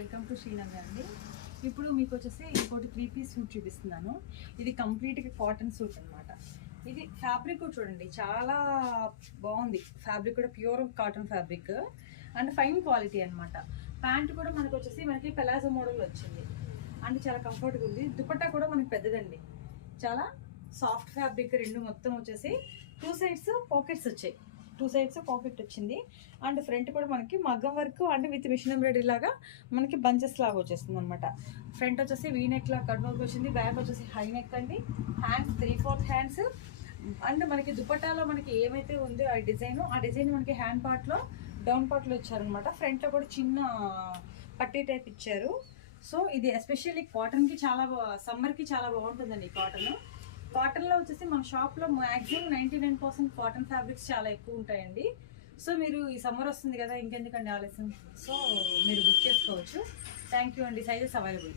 Welcome to Srinagar అండి. ఇప్పుడు మీకు వచ్చేసి ఇంకోటి 3 పీస్ సూట్ చూపిస్తున్నాను. ఇది కంప్లీట్గా కాటన్ సూట్ అనమాట. ఇది ఫ్యాబ్రిక్ చూడండి, చాలా బాగుంది. ఫ్యాబ్రిక్ కూడా pure cotton fabric and fine quality అనమాట. ప్యాంట్ కూడా మనకు వచ్చేసి మనకి పెలాజో మోడల్ వచ్చింది అండ్ చాలా కంఫర్ట్గా ఉంది. దుపట్టా కూడా మనకి పెద్దదండి, చాలా సాఫ్ట్ ఫ్యాబ్రిక్. రెండు మొత్తం వచ్చేసి 2 సైడ్స్ పాకెట్స్ వచ్చాయి. 2 సైడ్స్ పాకెట్ వచ్చింది అండ్ ఫ్రంట్ కూడా మనకి మగ్గం work and with machine embroidery లాగా మనకి బంచెస్ లాగా వచ్చేస్తుంది అనమాట. ఫ్రంట్ వచ్చేసి వీ నెక్ లాగా కట్ వర్క్ వచ్చింది. బ్యాక్ వచ్చేసి హై నెక్ అండి. హ్యాండ్స్ 3/4 హ్యాండ్స్ అండ్ మనకి దుపట్టాలో మనకి ఏమైతే ఉందో ఆ డిజైన్ మనకి హ్యాండ్ పార్ట్లో డౌన్ పార్ట్లో ఇచ్చారనమాట. ఫ్రంట్లో కూడా చిన్న పట్టీ టైప్ ఇచ్చారు. సో ఇది ఎస్పెషల్లీ కాటన్కి చాలా సమ్మర్కి చాలా బాగుంటుందండి. కాటన్లో వచ్చేసి మన షాప్లో మ్యాక్సిమం 99% కాటన్ ఫ్యాబ్రిక్స్ చాలా ఎక్కువ ఉంటాయండి. సో మీరు ఈ సమ్మర్ వస్తుంది కదా, ఇంకెందుకండి ఆలస్యం. సో మీరు బుక్ చేసుకోవచ్చు. థ్యాంక్ యూ అండి. Sizes available.